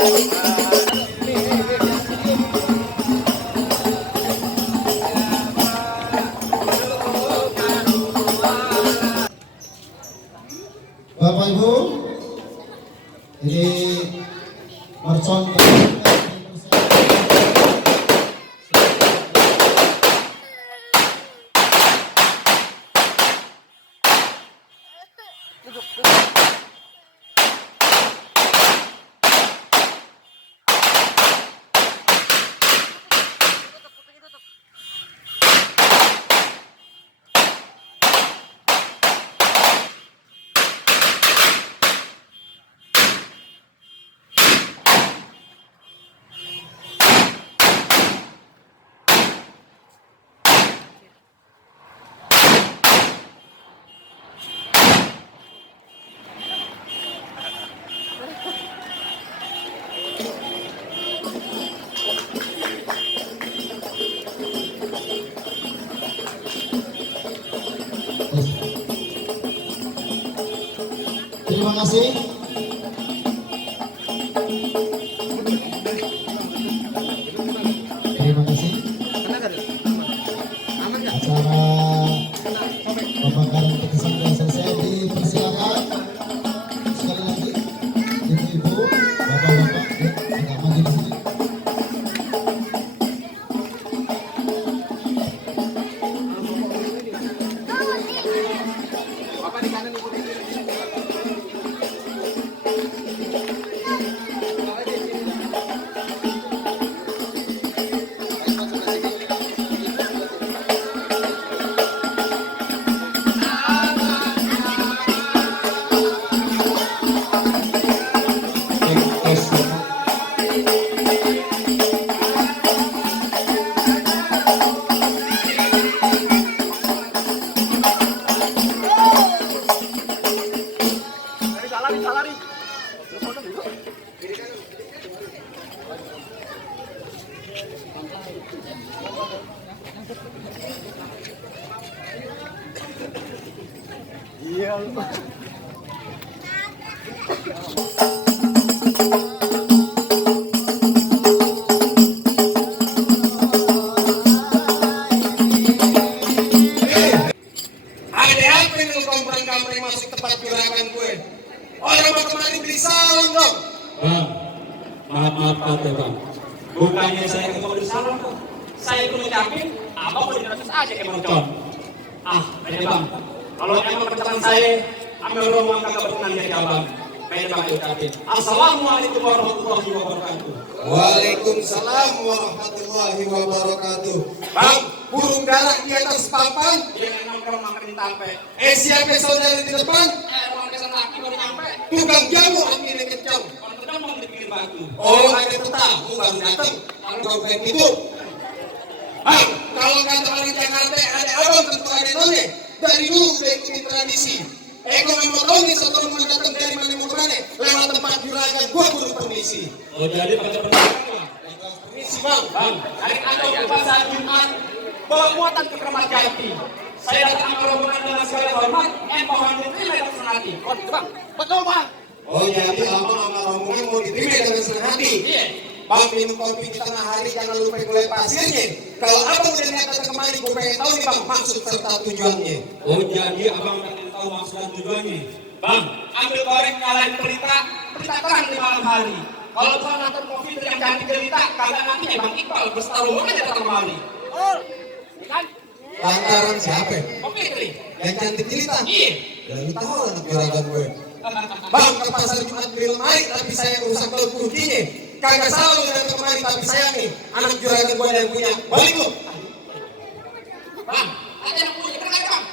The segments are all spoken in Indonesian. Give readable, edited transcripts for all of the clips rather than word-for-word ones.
Bapak Ibu, ini mercon terima kasih. Terima kasih. Acara pembakaran petisang sudah selesai. Dipersilakan sekali lagi ibu-ibu, bapak-bapak, agak maju di sini. Bapak di kanan, ibu di kiri. Lari. Iya. Ada apa ini lu kampret masuk tempat gerakan gue? Orang mau kemari beli salam dong. Bang, maaf kata bang. Bukannya saya mau beli salam kok. Saya itu ngucapin, abang mau diratus aja kayak mercon. Ini bang. Kalau emang perkataan saya, ambil ruang kakak berkenan dari abang. Kayak bang ucapin. Assalamualaikum warahmatullahi wabarakatuh. Waalaikumsalam warahmatullahi wabarakatuh. Bang, burung darah di atas papan. Dia nongkrong makan di tampe. Siapa saudara di depan? Orang desa laki baru nyampe. Tukang jamu akhirnya kencang. Orang kita mau dibikin batu. Oh, ada tetamu baru datang. Kalau kayak gitu. Bang, kalau kata orang Jakarta ada abang tentu ada none. Dari dulu udah ikutin tradisi. Kalau memang tahu nih setelah mau datang dari mana lewat tempat juragan gua kudu permisi. Oh jadi pada pertanyaan bang. Permisi bang. Bang, hari ada upah saat Jumat bawa muatan ke Kramat Jati. Saya datang ke rombongan dengan segala hormat, pohon diterima dengan senang hati. Oh gitu bang, betul bang. Oh jadi abang sama rombongan mau diterima dengan senang hati. Iya. Bang minum kopi di tengah hari jangan lupa gulai pasirnya. Kalau abang udah niat datang kemari, gue pengen tahu nih bang maksud serta tujuannya. Oh jadi abang pengen tahu maksud dan tujuannya. Bang, ambil goreng kalian berita terang di malam hari. Kalau tuan nonton kopi yang cantik cerita, kagak nanti Bang Iqbal bersetarung aja datang kemari. Oh, kan? Lantaran siapa? Kopi kali. Yang cantik cerita? Iya. Dan lu tahu anak juragan gue. Bang ke pasar Jumat beli lemari tapi saya rusak kalau kuncinya. Kagak salah lu datang kemari tapi saya nih anak juragan gue yang punya. Balik lu. Bang, ada yang punya berkata bang.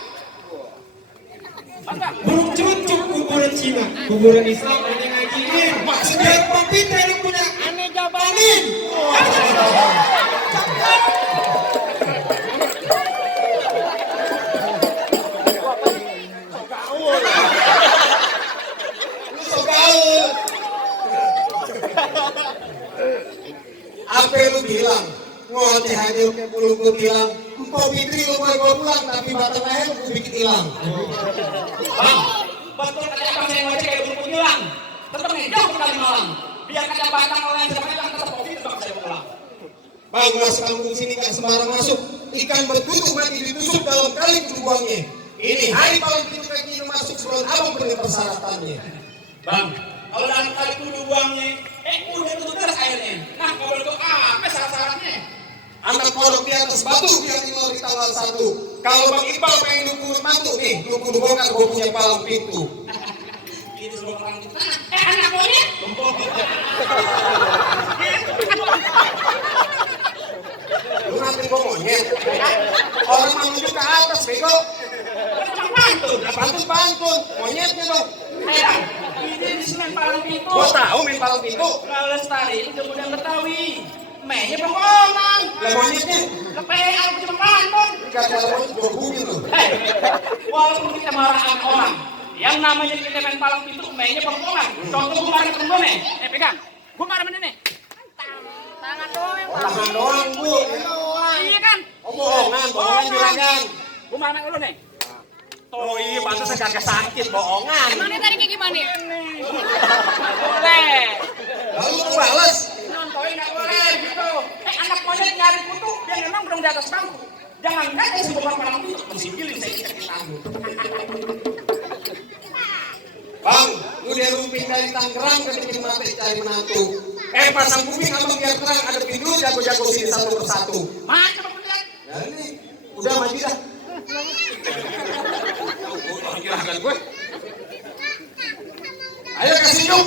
Burung cucuk kuburan Cina, kuburan Islam ada ngajiin. Maksudnya Bang Peter yang punya Aneh jabanin. lu so gaul. Apa yang lu bilang? Ngoceh aja lu kayak bulu gue bilang. Empok Fitri lu mau gue pulang tapi batang leher gue bikin hilang. Bang, betul kata abang saya ngoceh kayak burung hilang. Tetap nih jauh sekali malam. Biar kata batang orang yang siapa yang tetap covid bang saya pulang. Bang, masuk kampung sini kan sembarang masuk. Ikan bertutup mati ditusuk dalam kali dibuangnya. Ini hari paling pintu kayak gini masuk sebelum abang punya persyaratannya. Bang, kalau dalam kali kudu buangnya, udah tutup terus airnya. Nah, kalau itu apa syarat-syaratnya? Anak kodok di atas batu yang tinggal di tanggal 1. Kalau Bang Iqbal pengen dukung mantu nih, lu kudu bongkar gue punya palang pintu. Itu semua orang kita. Anak monyet. Lu nanti gue monyet. Orang menuju ke atas, bego. Pantun, monyetnya dong. Ini di sini palang pintu. Gue tahu main palang pintu. Kalau Lestari udah mudah Betawi. Mainnya bengkolan. Lah monyetnya. Kepean cuma pantun. Gak ada monyet gue bumi lu. Walaupun kita marahan orang, yang namanya kita main palang pintu, mainnya bengkolan. Contoh gue marah temen gue nih. Pegang. Gue marah mana nih? Tangan doang yang Tangan doang bu. Iya kan? Oh bohongan juragan. Gue marah dulu nih. Oh iya, pantas agak sakit, bohongan. Emangnya tadi kayak gimana? Boleh. Lalu lu balas. Nontonin nggak boleh gitu. Anak monyet nyari kutu, dia memang belum di atas bangku. Jangan nanti sebelum palang pintu, mesti pilih saya bisa ditanggung. Bang, lu dia rumping dari Tangerang ke bikin mati cari menantu. Pasang kuping abang biar terang, ada video jago-jago sini satu persatu. Macam apa lihat? Ya ini, udah maju dah. Gue. Ayo kasih yuk.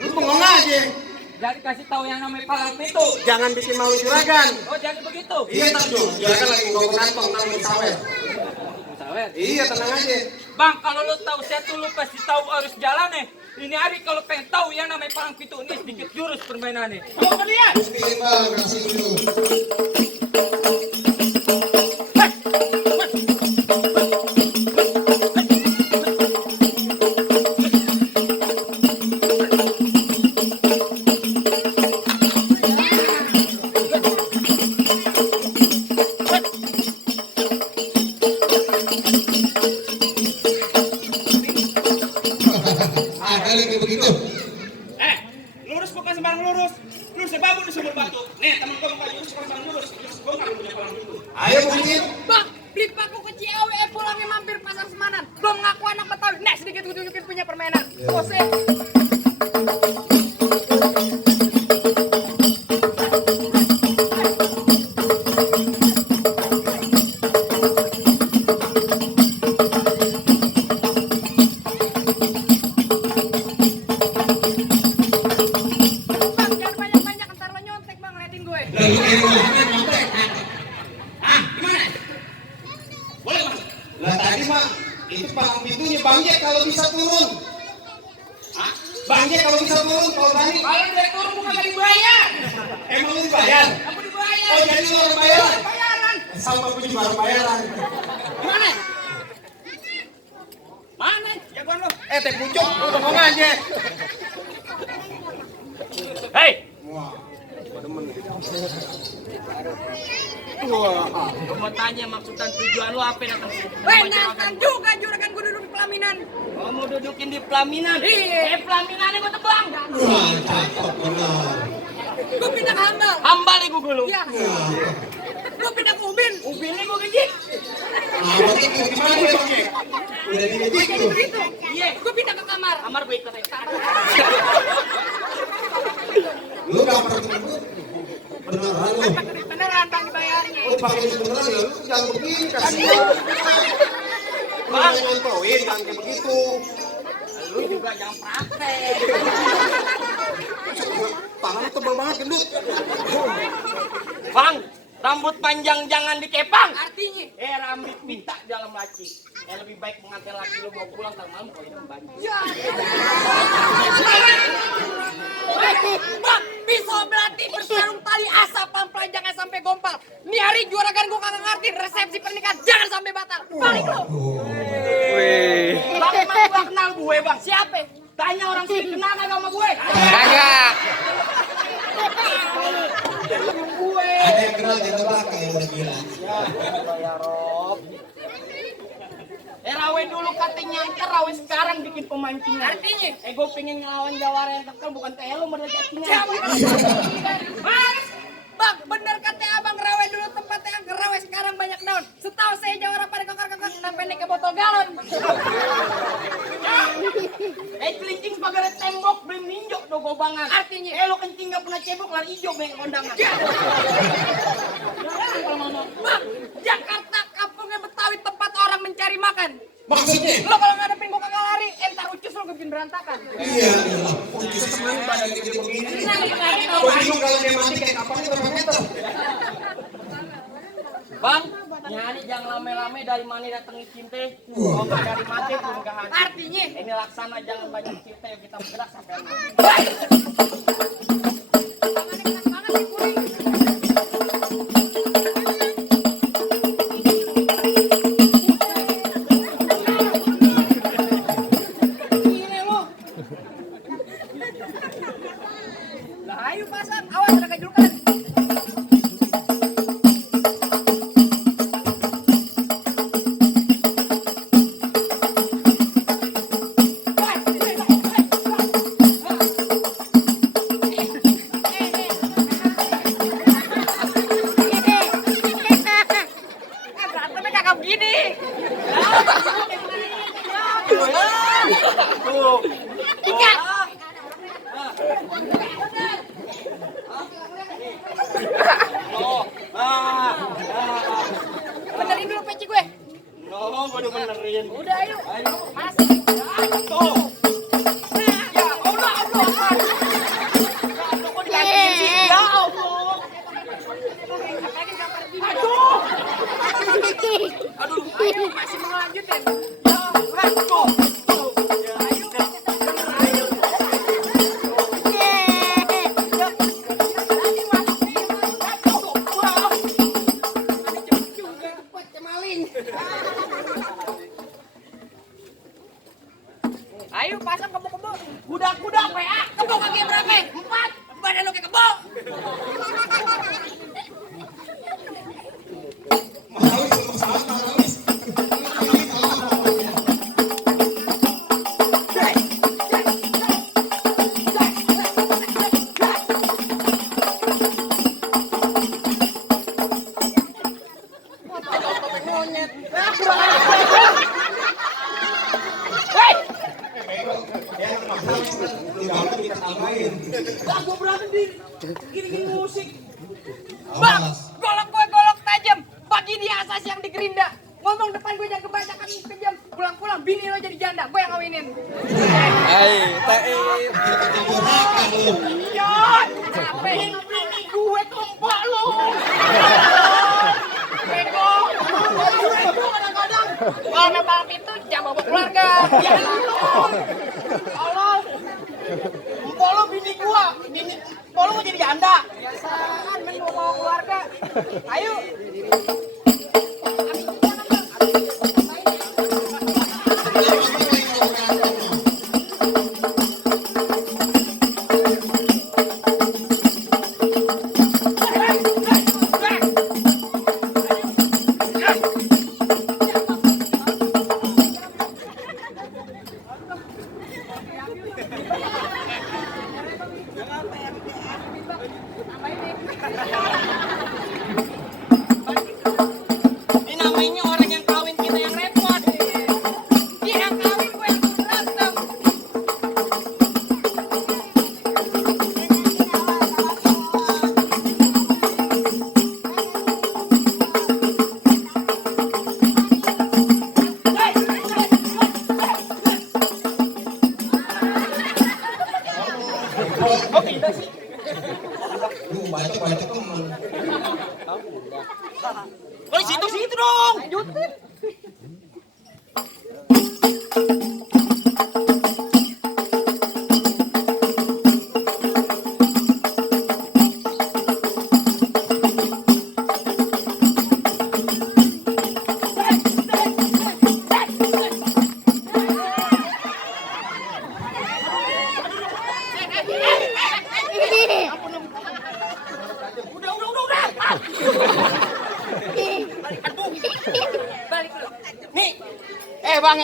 Lu bengong aja. Jadi kasih tahu yang namanya palang pintu. Jangan bikin malu juragan. Oh jadi begitu. Iya Tanjung, juragan lagi ngomong kantong nanggung sawer. Sawer. Iya tenang aja. Bang, kalau lu tahu saya tuh lu pasti tahu harus jalan nih. Ini hari kalau pengen tahu yang namanya palang pintu ini sedikit jurus permainannya. Mau lihat? Buktiin bang, kasih dulu. Lurus bukan sembarang lurus. Lurus sebabu di sumber batu. Nih, temen gue bukan lurus bukan sembarang lurus. Lurus gue nggak punya palang pintu. Ayo buktiin. Bang, beli paku ke Ciawi, pulangnya mampir pasar Semanan. Belum ngaku anak Betawi. Nih, sedikit gue tunjukin punya permainan. Pose. Bang, jangan banyak-banyak, ntar lo nyontek bang, ngeliatin gue. Gimana? Boleh mas? Lah tadi mah itu palang pintunya Bang Jack kalau bisa turun. Hah? Bang Jack kalau bisa turun, kalau berani. Kalau dari turun bukan gak dibayar. Emang lu dibayar? Aku dibayar. Oh jadi lu orang bayaran? Bayaran. Sama aku juga orang bayaran. Gimana? Mana? Jagoan lo. Teh pucuk, lu ngomong aja. Hei. Gue mau tanya maksud dan tujuan lo apa datang sini? Nantang juga juragan gue duduk di pelaminan. Oh, mau dudukin di pelaminan? Iya. Pelaminannya gue tebang. Wah, cakep benar. Gue pindah ke Hambal. Hambal nih gue gulung. Iya. Lu pindah ke Ubin. Ubinnya gue gigit. Berarti itu gimana ya Bang Jack? Udah dididik Jadi tuh. begitu. Iya. Gue pindah ke kamar. Kamar gue ikut aja. Lu gak pernah beneran lu. Beneran bang dibayarnya. Oh pakai ini beneran ya, lu jangan begini kasih. Bang. Ngantoin, jangan kayak begitu. Lu juga jangan praktek. Tangannya tebal banget gendut. Bang, rambut panjang jangan dikepang. Artinya. Rambut minta dalam laci. Lebih baik mengantar laki lu mau pulang ntar malam kalau ini banjir. Ya. Bang, bisa berarti bersarung tali asap panjangnya sampai gompal. Nih hari juragan gue kagak ngerti resepsi pernikahan jangan sampai batal. Balik lu. Bang, emang gua kenal gue bang. Siapa? Tanya orang sini kenal kagak sama gue? Kagak. Gue. Ada yang kenal di belakang yang udah gila. Ya Rob. Rawe dulu katanya Ente rawe sekarang bikin pemancingan. Artinya? Gue pengen ngelawan jawara yang kekal bukan kayak lo modal cacingan. Bang, bener kata abang rawe dulu tempatnya angker rawe sekarang banyak daun. Setahu saya jawara pada kokar-kokar sampai naik ke botol galon. Kelincing sebagai tembok belum ninjok do gobangan. Artinya? Lo kencing gak pernah cebok lari hijau banyak kondangan. Bang, Jakarta kampungnya Betawi tempat orang mencari makan. Maksudnya? Lo kalau ngadepin gua kagak lari, entar ucus lo bikin berantakan. Iya, ucus semuanya badan gede begini. Gua bingung kalau dia mati kayak kapalnya berapa meter? Bang, nyari jangan lame-lame dari mana datang cinta. Kalau nggak dari mati pun nggak hati. Artinya? Ini laksana jangan banyak cinta yang kita bergerak sampai ayo pasang, awas ada kejulukan. Berantemnya kakak begini. Ikat. Benerin dulu peci gue. Oh, gue udah benerin. Udah ayo. Masih. Tuh. Ya Allah, Allah. Kok digantiin sih? Ya Allah. Aduh. Ayo masih mau lanjutin. Tuh. Ayo pasang kebo-kebo. Kuda-kuda PA. Kebo kaki berapa? 4. Badan lo kayak kebo. Marawis, pesawat Marawis. Monyet. Hei! Kita tambahin. Gue berani di gini-gini musik. Bang, Golok gue golok tajam. Pagi di asas yang di gerinda. Ngomong depan gue jangan kebanyakan kejam. Pulang-pulang bini lo jadi janda. Gue yang ngawinin. Iya. Ngapain bini gue kompak lo. Bego. Bego kadang-kadang. Kalau memang itu jangan bawa keluarga. Ya Allah. Empok lo bini gua. Empok lo mau jadi janda. Biasaan men bawa keluarga. Ayo. Ini namanya orang yang kawin kita yang repot. Dia yang kawin gue yang berantem. Kok tidak sih? Lu baca temen. Oh, situ dong. Lanjutin. Udah. Balik dulu. Nih, bang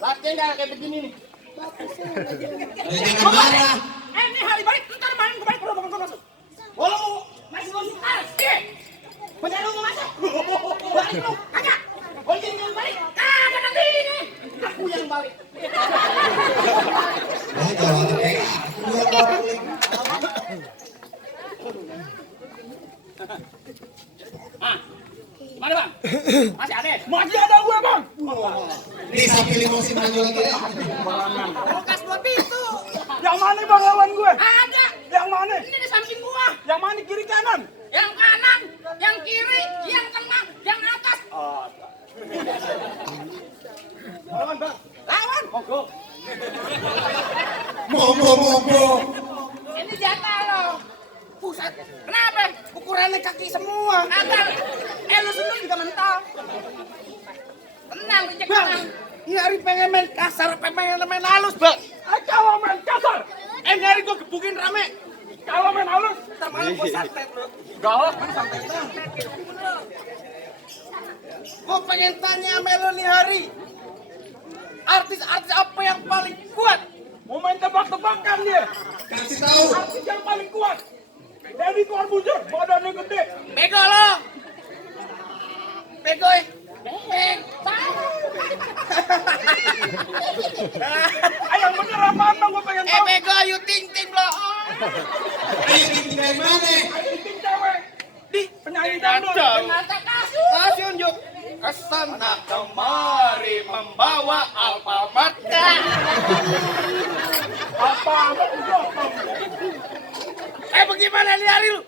Latihan nggak kayak begini nih. Jangan marah. Ini hari balik, ntar main gue balik, kalau masuk. Walau masih lo harus, bener lu mau masuk? Balik lu, kagak. Oh jadi jangan balik, kagak nanti ini. Aku yang balik. Jangan tega. Aku yang balik. Mana bang? Masih ada? Masih ada gue bang. Nih sampai limosin maju lagi deh. Bekas 2 pintu. Yang mana bang lawan gue? Ada. Yang mana? Ini di samping gua. Yang mana kiri kanan? Yang kanan, yang kiri, yang tengah, yang atas. Lawan bang. Lawan. Monggo. Monggo. Ini jatah lo. Pusat. Kenapa? Ukurannya kaki semua. Agak. Lu sendiri juga mental. Tenang, Jack, tenang. Ini hari pengen main kasar, pengen main halus, bang. Kalau main kasar, Ini hari gua gebukin rame. kalau main halus, Ntar malam gua santet, bro. galak main santai. Gua pengen tanya sama lu nih hari. Artis-artis apa yang paling kuat? Mau main tebak-tebakan dia. Kasih tahu. Artis yang paling kuat. Deddy Corbuzier, badannya gede. Bego lo. Bego ya. Yang bener apaan bang, gue pengen tahu. Bego, you ting-ting lo. Ayo tinggi dari mana? Ayo ting cewek. Di penyanyi dangdut. Ternyata Kasyun yuk. Kesana kemari membawa Alfamart. Apa? Bagaimana nih hari lu?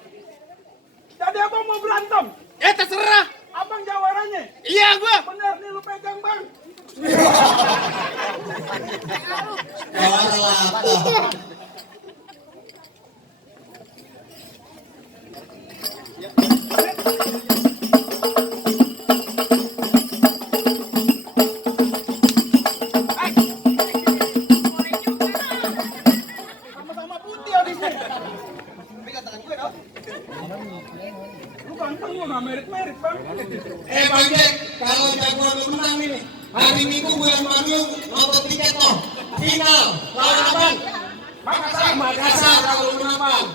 Jadi abang mau berantem? Terserah. Abang jawarannya. Iya gua. Bener nih lu pegang bang. Jawara lapar. Sama-sama putih habisnya. Pegang tangan gue dong. Lu ganteng lu nggak merit-merit bang. Bang Jack, kalau jagoan lu menang ini, hari Minggu bulan Bandung nonton tiket toh. Final, lawan apaan? Makassar kalau lu menang bang.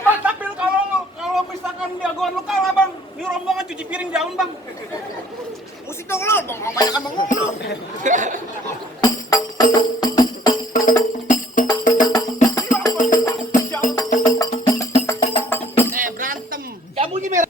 Bang, tapi kalau misalkan jagoan lu kalah bang, ini rombongan cuci piring jalan bang. Musik dong lo, banyak kan ngomong lu. Berantem. Kamu di merah.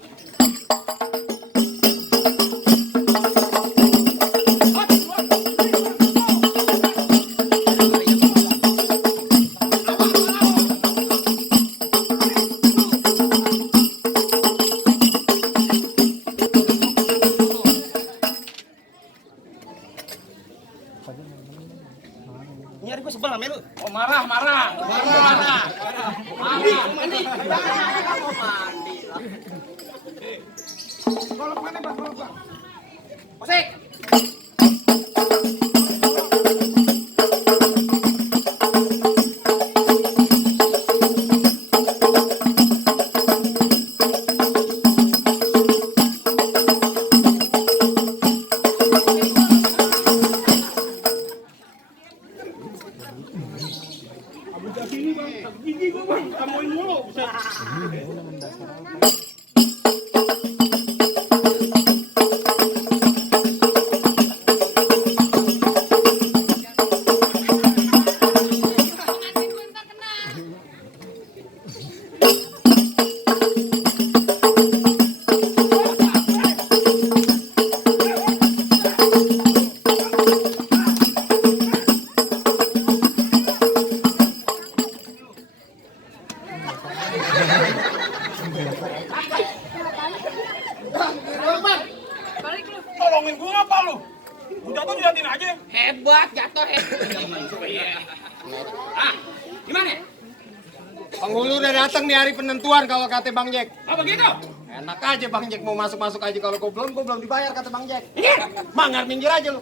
Nyari gue sebel sama lu. Oh marah. Mandi. Mau mandi lah. Golok mana bang? Golok bang. Musik. Abis dari sini bang, gigi gue bang, tamuin mulu. Tolongin gue ngapa lu? Gue jatuh liatin aja. Hebat, jatuh hebat. Gimana? Penghulu udah datang nih hari penentuan kalau kata Bang Jack. Oh begitu? Enak aja Bang Jack mau masuk aja kalau gue belum dibayar kata Bang Jack. Manggar minggir aja lu.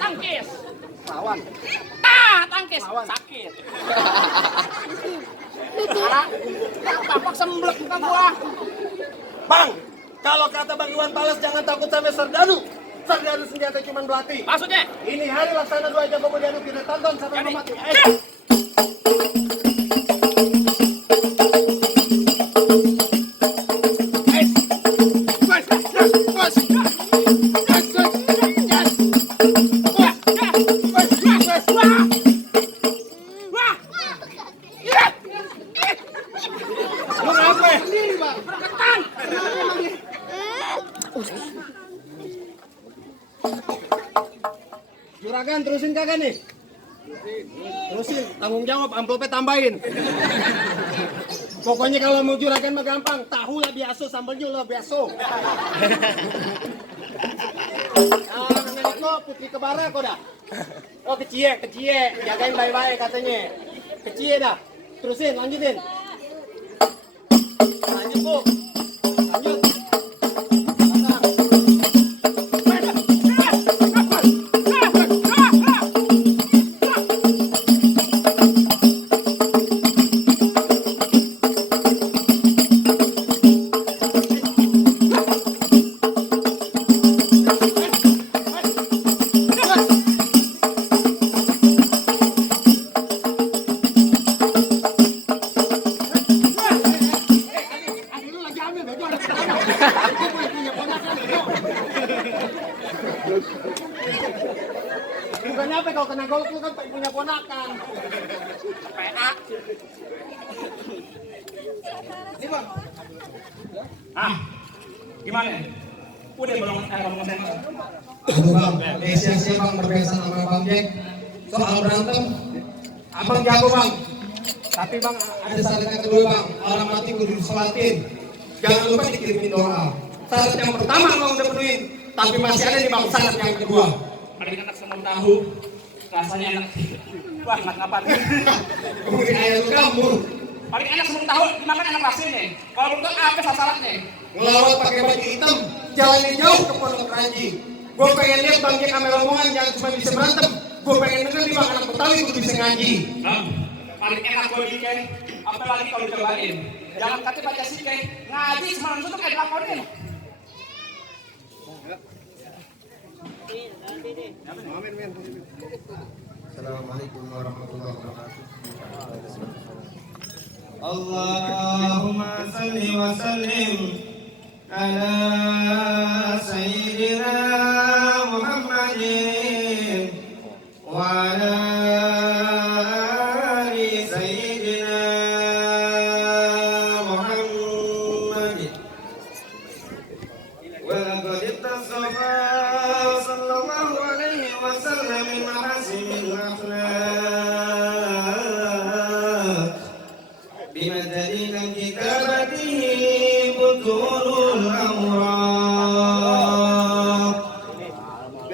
Tangkis. Lawan. Tangkis. Lawan. Sakit. Tapak semblek muka gua. Bang, Kalau kata Bang Iwan Pales, jangan takut sampai serdadu. Serdadu senjata cuma belati. Maksudnya? Ini hari laksana 2 jam kemudian kita tonton sampai Jadi, mati. Juragan, terusin kagak nih? Terusin, tanggung jawab, amplopnya tambahin. Pokoknya kalau mau juragan mah gampang, tahu lah biasa, sambalnya lah biasa. Kok putri kebara kok dah? Oh kecie, jagain baik-baik katanya. Kecie dah, terusin, lanjutin. Lanjut Bu, lanjut. Bukannya apa kau kena golok lu kan punya ponakan. PA. Ini bang. Gimana? Udah belum ngomong saya. Aduh bang, sia-sia bang berbiasa sama Bang Jack. Soal berantem, abang jago bang. Tapi bang ada syarat yang kedua bang, orang mati kudu disolatin. Jangan lupa dikirimin doa. Syarat yang pertama bang udah penuhin, tapi masih ada nih bang syarat yang kedua. Paling enak semua tahu. Rasanya enak. Wah, enak apa nih? Kemudian ayam kamu Paling enak semua tahu, dimakan enak rasanya. Kalau belum tahu apa sasarannya? ngelawat pakai baju hitam, jalannya jauh ke Pondok Ranji. Gue pengen lihat Bang Jack kamera rombongan jangan cuma bisa berantem. Gue pengen denger nih bang anak Betawi kudu bisa ngaji. Paling enak kalau dikeh, apalagi kalau dicobain. Jangan kata baca sih kayak ngaji semalam itu kayak dilaporin. Assalamualaikum warahmatullahi wabarakatuh. Allahumma salli wa sallim ala sayyidina Muhammadin wa ala ali sayyidina Muhammadin wa laqad ittasafa sallallahu alaihi wa sallam min mahasinil akhlaq بمدد كتابته بطول الأوراق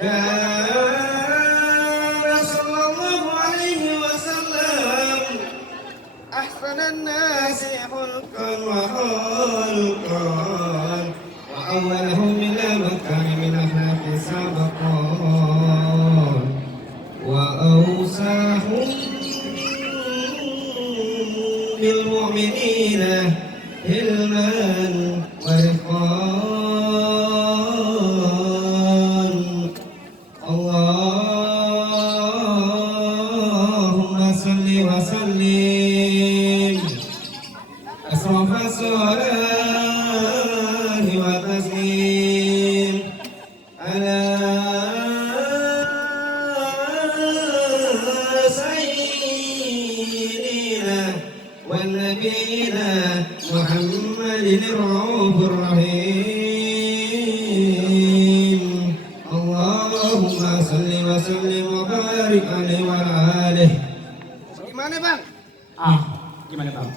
كان صلى الله عليه وسلم أحسن الناس خلقا وخلقا وأولهم إلى مكان من أخلاق سبقا وأوساهم بالمؤمنين علما ورفقان اللهم صل وسلم أشرف الصلاة وتسليم على سيدنا ونبينا محمد الرؤوف الرحيم اللهم صل وسلم وبارك عليه وعلى آله. Gimana bang? Gimana bang?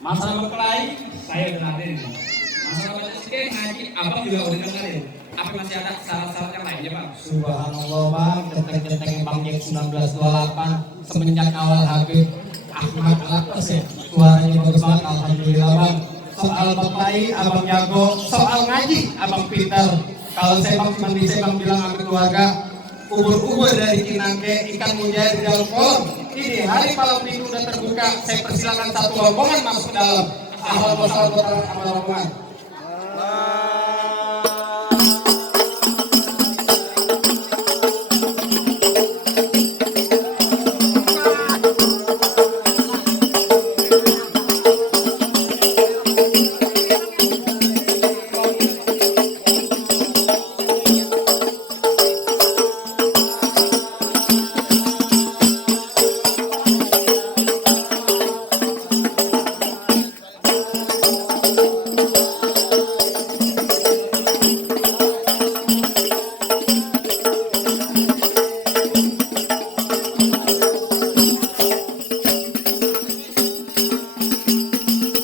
Masalah berkelahi, saya dengerin. Masalah baca sikir ngaji, abang juga udah dengerin. Apa masih ada syarat-syarat yang lainnya bang? Subhanallah bang, centeng-centeng Bang Jack 1928 semenjak awal Habib Ahmad Al-Aqtas ya, suaranya bagus banget, alhamdulillah bang. Soal berkelahi abang jago, soal ngaji abang pintar. Kalau saya bang cuma bisa bang bilang sama keluarga, ubur-ubur dari Cinangke, ikan mujair di dalam kolam. Ini hari malam minggu udah terbuka, saya persilakan satu rombongan masuk ke dalam. Ahal masalah amal rombongan.